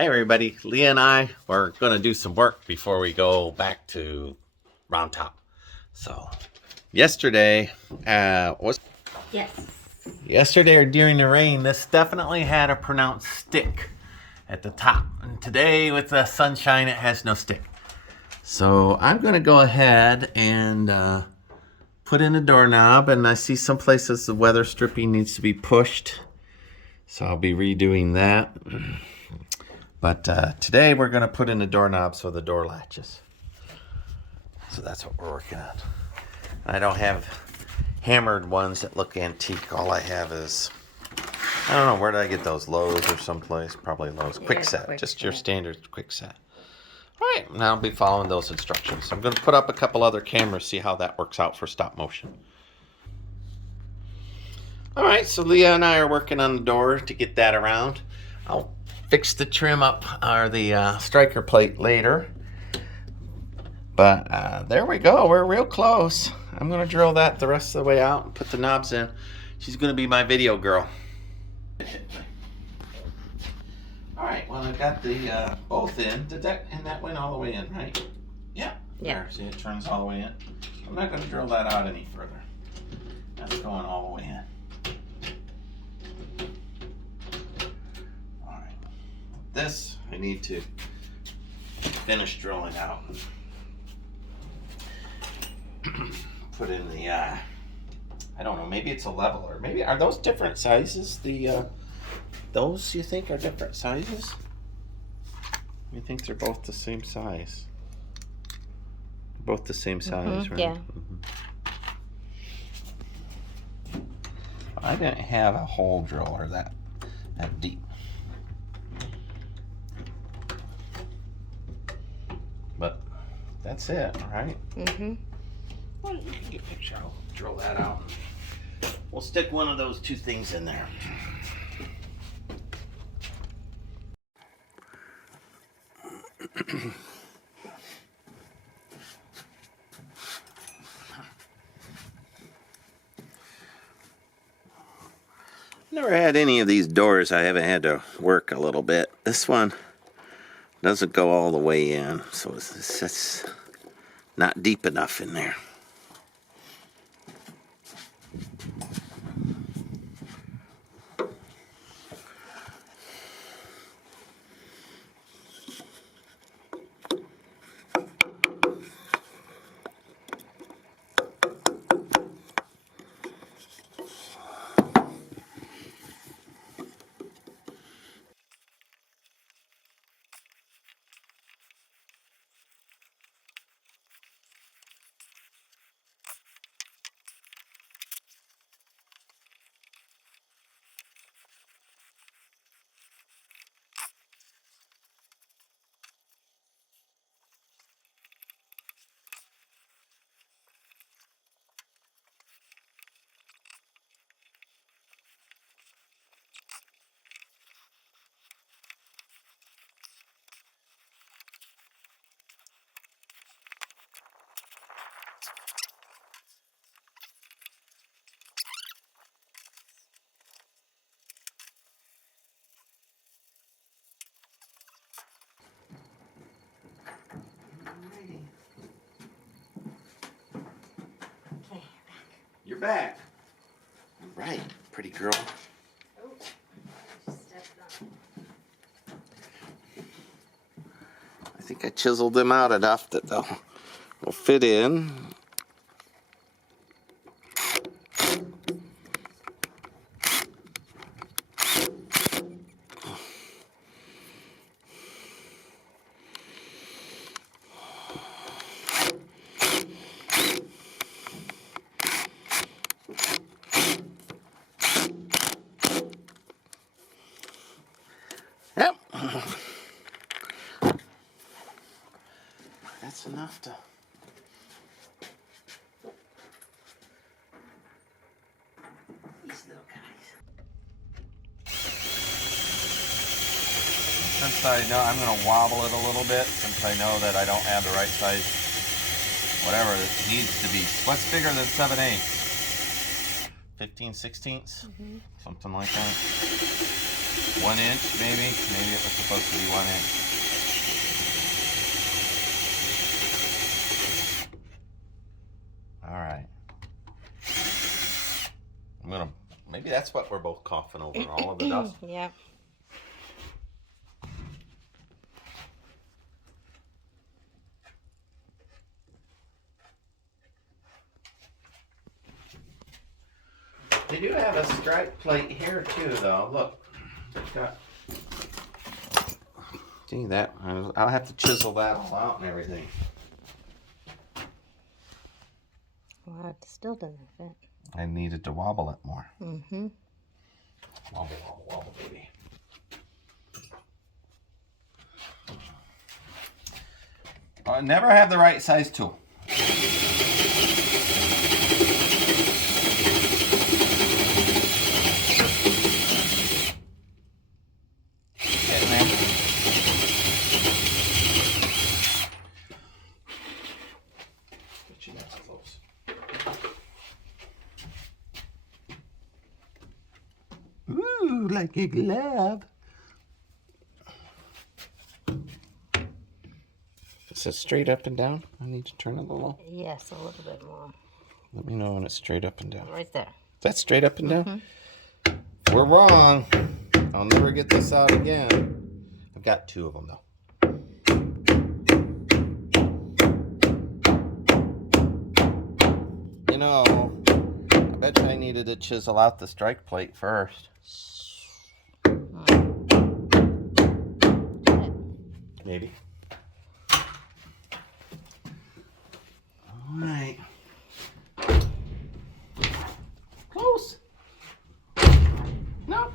Hey everybody, Leah and I were going to do some work before we go back to Round Top. So, yesterday yesterday or during the rain, this definitely had a pronounced stick at the top. And today with the sunshine, it has no stick. So, I'm going to go ahead and put in a doorknob, and I see some places the weather stripping needs to be pushed. So, I'll be redoing that. But today we're going to put in a doorknob so the door latches. So that's what we're working on. I don't have hammered ones that look antique. All I have is, I don't know, where did I get those? Lowe's or someplace? Probably Lowe's. Kwikset, just your standard Kwikset. All right, now I'll be following those instructions. I'm going to put up a couple other cameras, see how that works out for stop motion. All right, so Leah and I are working on the door to get that around. I'll fix the trim up, or the striker plate later. But there we go. We're real close. I'm going to drill that the rest of the way out and put the knobs in. She's going to be my video girl. All right. Well, I got the both in. And that went all the way in, right? Yeah. Yeah. There, see, it turns all the way in. I'm not going to drill that out any further. That's going all the way in. This I need to finish drilling out. Put in the I don't know, maybe it's a leveler. Maybe are those different sizes? The those you think are different sizes? You think they're both the same size? Both the same size, right? Yeah. I didn't have a hole driller that deep. But that's it, right? Mm-hmm. Well, you can get a picture. I'll drill that out. We'll stick one of those two things in there. Never had any of these doors I haven't had to work a little bit. This one doesn't go all the way in, so it's not deep enough in there. You're back. All right, pretty girl. I think I chiseled them out enough that they'll fit in. Yep. That's enough to... These little guys. Since I know I'm going to wobble it a little bit, since I know that I don't have the right size, whatever it needs to be. What's bigger than 7/8? 15/16? Something like that. 1 inch, maybe. Maybe it was supposed to be 1 inch. All right. Maybe that's what we're both coughing over, all of the dust. Yep. They do have a stripe plate here too, though. Look, see that? I'll have to chisel that all out and everything. Well, it still doesn't fit. I needed to wobble it more. Mm-hmm. Wobble, wobble, wobble, baby. Never have the right size tool. Ooh, like a glove. Is it straight up and down? I need to turn it a little. Yes, a little bit more. Let me know when it's straight up and down. Right there. That's straight up and down? Mm-hmm. We're wrong. I'll never get this out again. I've got 2 of them though. You know, I bet you I needed to chisel out the strike plate first. Maybe. All right. Close. Nope.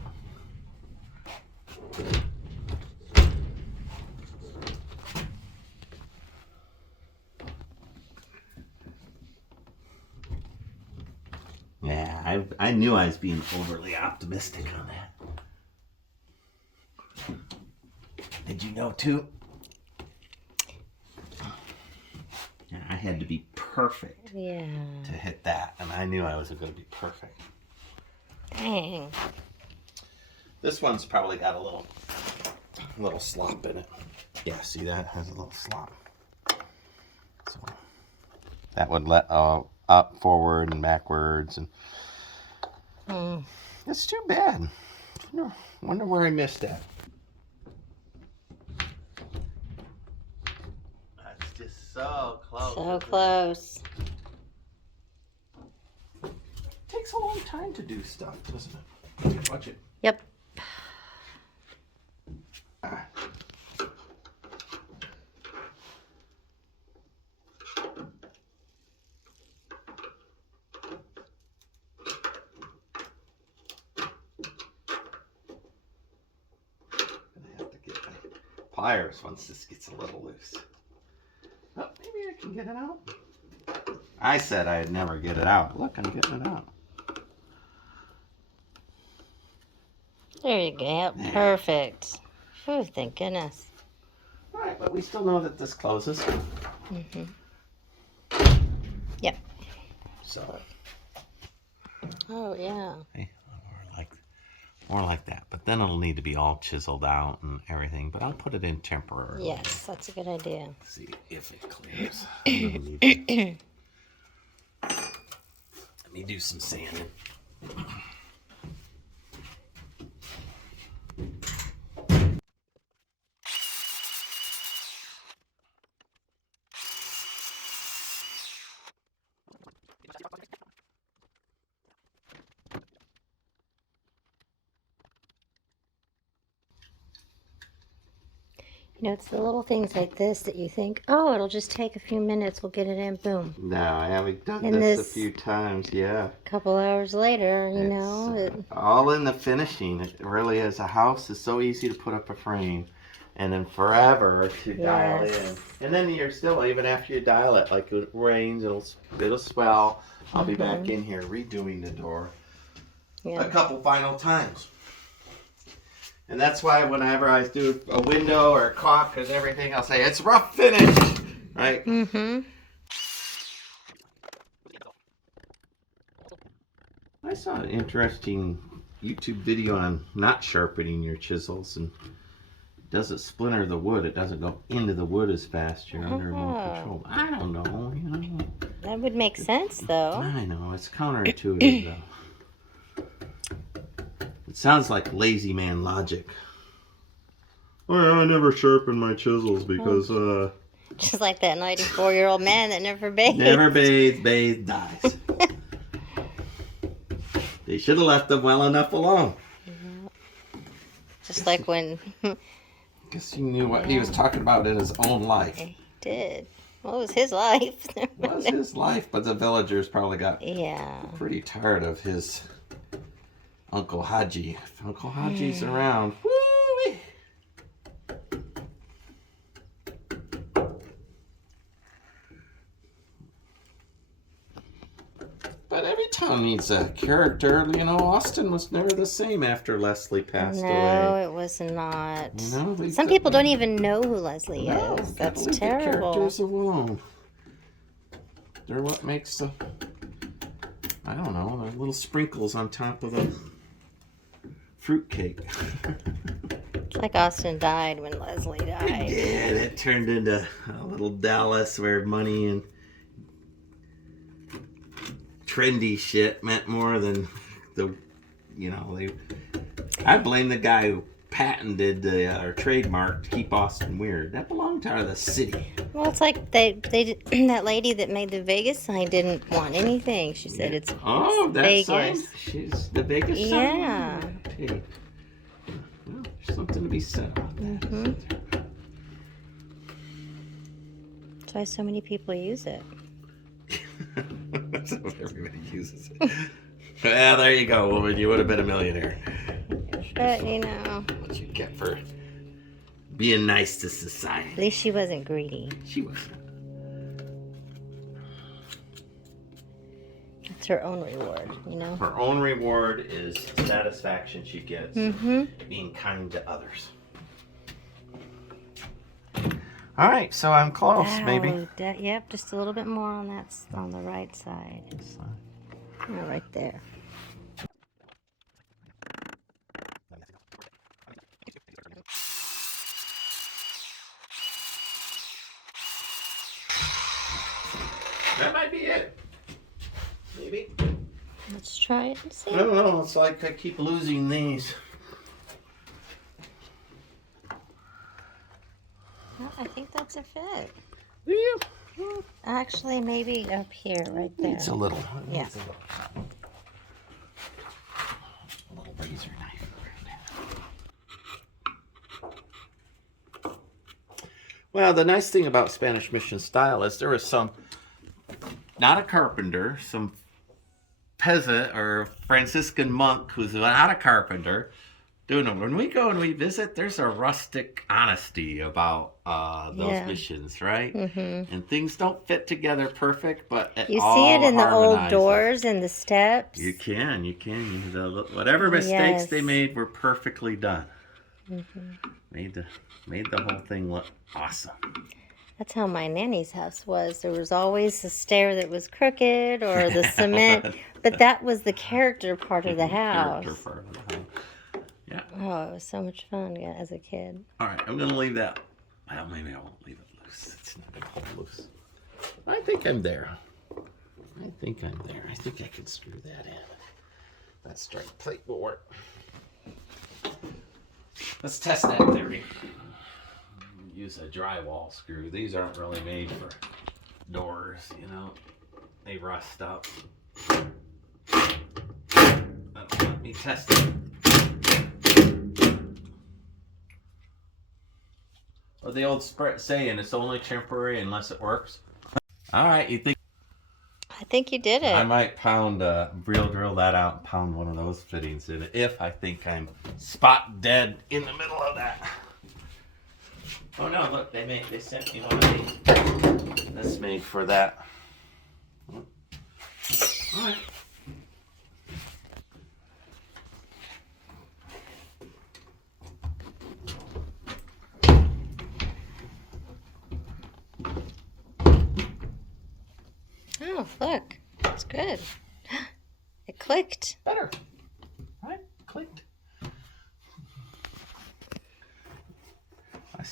Yeah, I knew I was being overly optimistic on that. Did you know too? Yeah, I had to be perfect to hit that, and I knew I wasn't going to be perfect. Dang. This one's probably got a little slop in it. Yeah, see that? It has a little slop. So that would let up, forward, and backwards, and it's too bad. Wonder where I missed that. That's just so close. So close. It takes a long time to do stuff, doesn't it? Watch it. Yep. Pliers once this gets a little loose. Oh, maybe I can get it out. I said I'd never get it out. Look, I'm getting it out. There you go. Yep. Perfect. Oh, thank goodness. All right, but we still know that this closes. Yep. So. Oh, yeah. Hey, more like that. But then it'll need to be all chiseled out and everything. But I'll put it in temporarily. Yes, that's a good idea. Let's see if it clears. Let me do some sanding. You know, it's the little things like this that you think, oh, it'll just take a few minutes, we'll get it in, boom. No, I haven't done this a few times, yeah. A couple hours later, you know. All in the finishing. It really is. A house is so easy to put up a frame and then forever to dial in. And then you're still, even after you dial it, like it rains, it'll swell. I'll be back in here redoing the door a couple final times. And that's why whenever I do a window or a caulk and everything, I'll say, it's rough finish, right? I saw an interesting YouTube video on not sharpening your chisels, and it doesn't splinter the wood. It doesn't go into the wood as fast. You're under more control. I don't know, you know. That would make sense, though. I know, it's counterintuitive, though. It sounds like lazy man logic. Oh, I never sharpen my chisels because, Just like that 94-year-old man that never bathed. Never bathed, dies. They should have left them well enough alone. Yeah. Just like when... Guess he knew what he was talking about in his own life. He did. Well, it was his life. It was his life, but the villagers probably got yeah. pretty tired of his Uncle Haji. If Uncle Haji's around, woo-wee. But every town needs a character. You know, Austin was never the same after Leslie passed away. No, it was not. You know, some people don't even know who Leslie no, is. That's leave terrible. The characters alone. They're what makes the, I don't know, the little sprinkles on top of the fruitcake. It's like Austin died when Leslie died. It did. It turned into a little Dallas where money and trendy shit meant more than the, you know, I blame the guy who patented or trademarked Keep Austin Weird. That belonged to the city. Well, it's like they that lady that made the Vegas sign didn't want anything. She said it's that Vegas. sign? She's the Vegas sign? Yeah. Pity. Well, there's something to be said about that. Mm-hmm. That's why so many people use it. That's how everybody uses it. Well, there you go, woman. You would have been a millionaire. But, you know. What you get for being nice to society. At least she wasn't greedy. She wasn't. It's her own reward, you know? Her own reward is satisfaction she gets being kind to others. All right, so I'm close, maybe. Yep, just a little bit more on that, on the right side. Right there. That might be it. Maybe. Let's try it and see. I don't know. It's like I keep losing these. Well, I think that's a fit. Yeah. Actually, maybe up here, right there. It's a little. Yeah. It's a little razor knife right now. Well, the nice thing about Spanish Mission style is there was some, not a carpenter, some peasant or Franciscan monk who's not a carpenter doing them. When we go and we visit, there's a rustic honesty about those missions, right? Mm-hmm. And things don't fit together perfect, but you see it in the old doors and the steps. You can. Whatever mistakes they made were perfectly done. Mm-hmm. Made the whole thing look awesome. That's how my nanny's house was. There was always a stair that was crooked or the cement, but that was the character part of the house. Yeah. Oh, it was so much fun as a kid. All right, I'm going to leave that. Well, maybe I won't leave it loose. It's not going to hold loose. I think I'm there. I think I can screw that in. That strike plate will work. Let's test that theory. Use a drywall screw. These aren't really made for doors, you know. They rust up. Let me test it. Or the old saying, it's only temporary unless it works. All right, you think? I think you did it. I might drill that out and pound one of those fittings in it if I think I'm spot dead in the middle of that. Oh no, look, they sent me one of these. That's made for that. All right. Oh, look. It's good. It clicked. Better. Right? Click.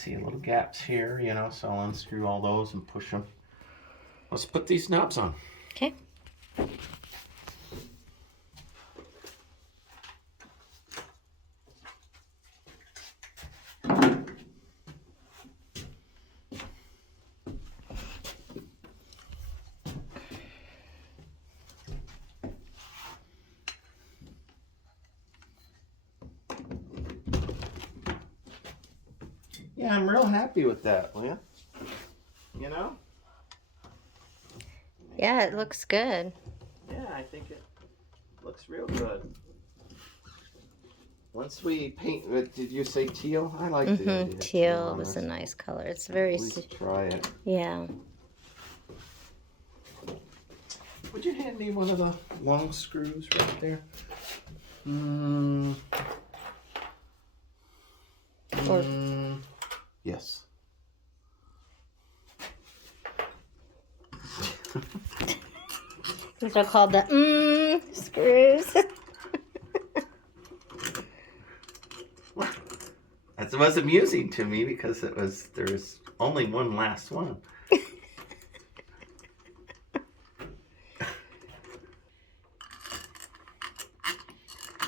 see little gaps here, you know, so I'll unscrew all those and push them. Let's put these knobs on. Okay. Yeah, I'm real happy with that, Leah. You know? Yeah, it looks good. Yeah, I think it looks real good. Once we paint, did you say teal? I like the idea of Teal on was a this. nice color. It's very, At least try it. yeah. Would you hand me one of the long screws right there? Yes. These are called the screws. That was amusing to me because there was only one last one.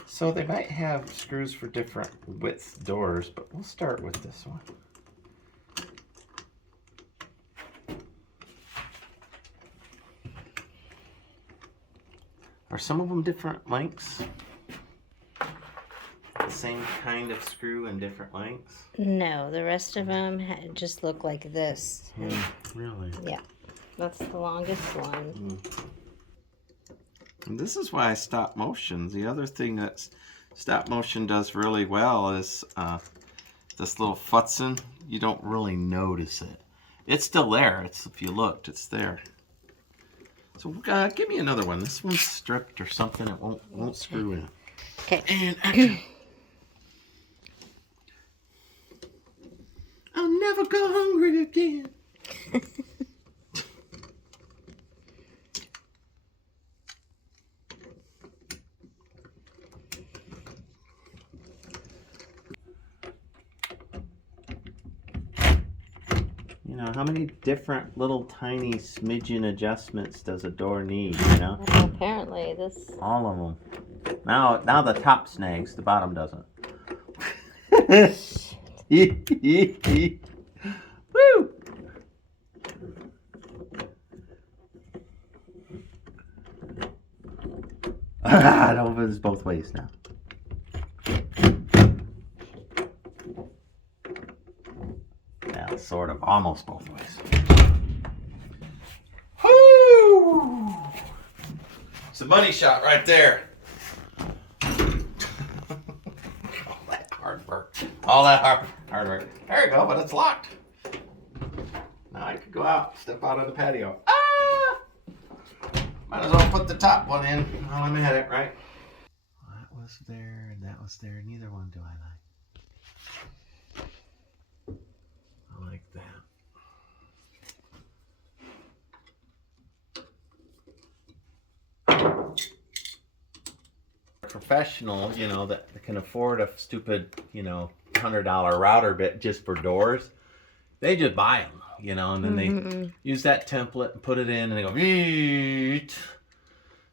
So they might have screws for different width doors, but we'll start with this one. Are some of them different lengths? The same kind of screw in different lengths? No, the rest of them just look like this. Really? Yeah, that's the longest one. And this is why I stop motion. The other thing that stop motion does really well is this little futzing. You don't really notice it. It's still there. It's, if you looked, it's there. So give me another one. This one's stripped or something. It won't screw in. Okay. And action. I'll never go hungry again. You know, how many different little tiny smidgen adjustments does a door need, you know? Well, apparently this... All of them. Now the top snags, the bottom doesn't. Woo! It opens both ways now. Yeah, sort of, almost both ways. Woo! It's a money shot right there. All that hard work. There you go, but it's locked. Now I could go out, step out on the patio. Ah! Might as well put the top one in while I'm at it, right? That was there and that was there. Neither one do I like. I like that. Professional, you know, that can afford a stupid, you know, $100 router bit just for doors, they just buy them, you know, and then they use that template and put it in and they go eat,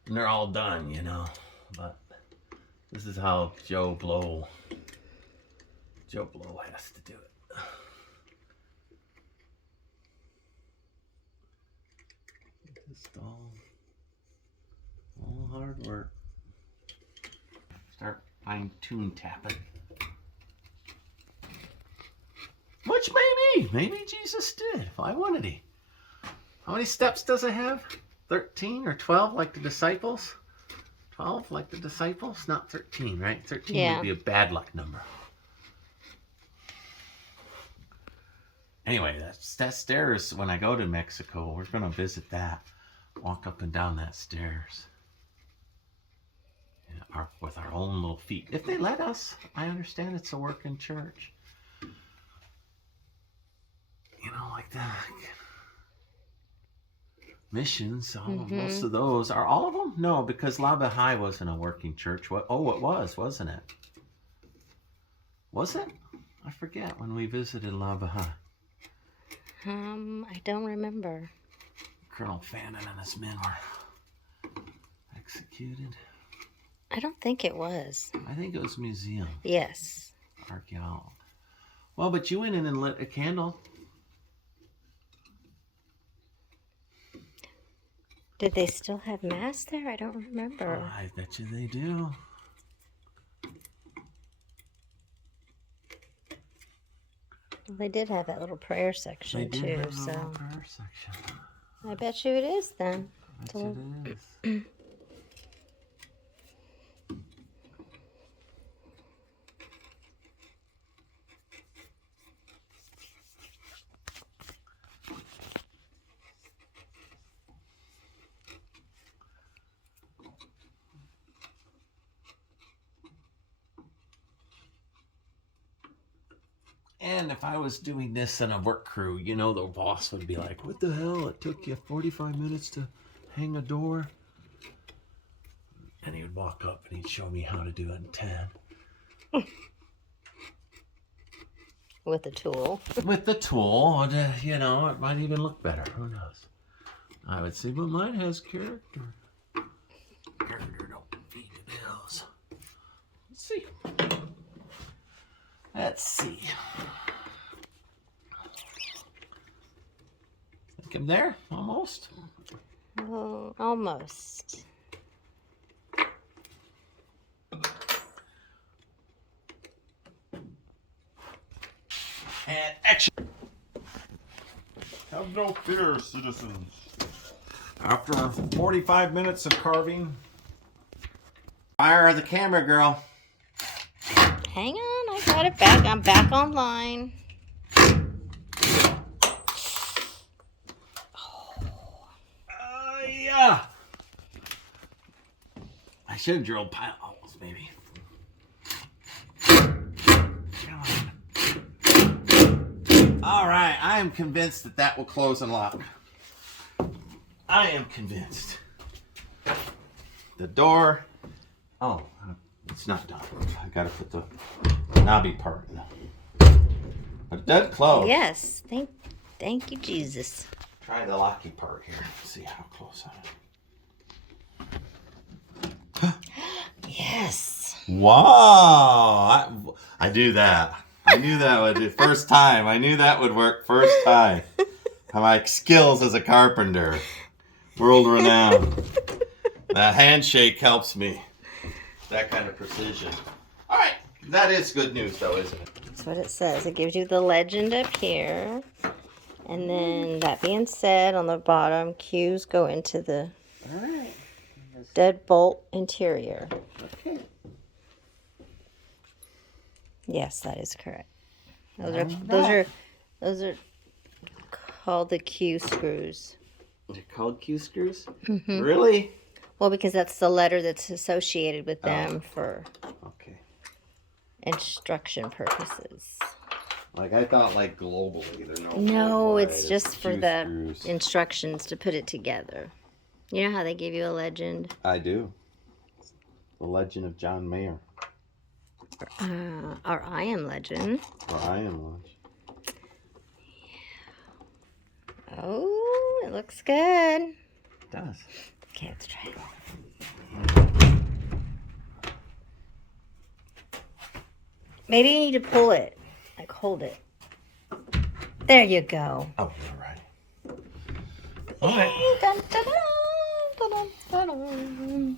and they're all done, you know. But this is how Joe Blow has to do it. Just all hard work. Start fine-tune tapping. Which maybe Jesus did. Why wouldn't he? How many steps does it have? 13 or 12 like the disciples? 12 like the disciples? Not 13, right? 13 would be a bad luck number. Anyway, that stairs, when I go to Mexico, we're going to visit that. Walk up and down that stairs. With our own little feet. If they let us, I understand it's a working church. You know, like that. Missions, most of those. Are all of them? No, because La Baha'i wasn't a working church. What? Oh, it was, wasn't it? Was it? I forget when we visited La Baja. I don't remember. Colonel Fannin and his men were executed. I don't think it was. I think it was museum. Yes. Archaeology. Well, but you went in and lit a candle. Did they still have mass there? I don't remember. Oh, I bet you they do. Well, they did have that little prayer They section did too, have a so little prayer section. I bet you it is then. I bet So- it is. And if I was doing this in a work crew, you know, the boss would be like, what the hell? It took you 45 minutes to hang a door? And he would walk up and he'd show me how to do it in 10. With a tool. With the tool, you know, it might even look better. Who knows? I would say, but mine has character. Character don't feed the bills. Let's see. Let's see. Think I'm there, almost. Oh, almost. And action. Have no fear, citizens. After 45 minutes of carving, fire the camera, girl. Hang on, I got it back. I'm back online. Yeah. I should have drilled pile holes, maybe. All right, I am convinced that that will close and lock. I am convinced. The door. Oh, it's not done. I gotta put the knobby part in. But it does close. Yes, thank you, Jesus. Try the locky part here. See how close I am. Yes. Wow! I do that. I knew that would do first time. I knew that would work first time. My skills as a carpenter, world renowned. That handshake helps me. That kind of precision. All right, that is good news, though, isn't it? That's what it says. It gives you the legend up here. And then, that being said, on the bottom, cues go into the All right. deadbolt interior. Okay. Yes, that is correct. Alright. Those are called the Q screws. They're called Q screws? Mm-hmm. Really? Well, because that's the letter that's associated with them for Okay. instruction purposes. Like I thought, like globally, they're No, worldwide, it's just for Q the screws. instructions to put it together. You know how they give you a legend? I do. The Legend of John Mayer. Or I am legend. Or I Am Lunch. Oh, it looks good. It does. Okay, let's try it. Maybe you need to pull it. Like, hold it. There you go. Oh, you're right. All right. Dun, dun, dun, dun, dun, dun.